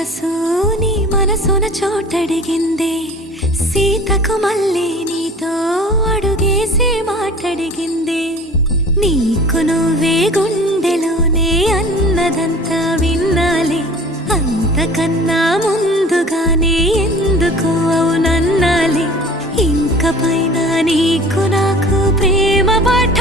మనసు నీ మనసున చోటడిగిందే, సీతకు మళ్ళీ నీతో అడుగేసి మాటడిగిందే. నీకు నువ్వే గుండెలోనే అన్నదంతా విన్నాలే, అంతకన్నా ముందుగానే ఎందుకు అవునన్నాలే. ఇంక పైన నీకు నాకు ప్రేమ పాఠ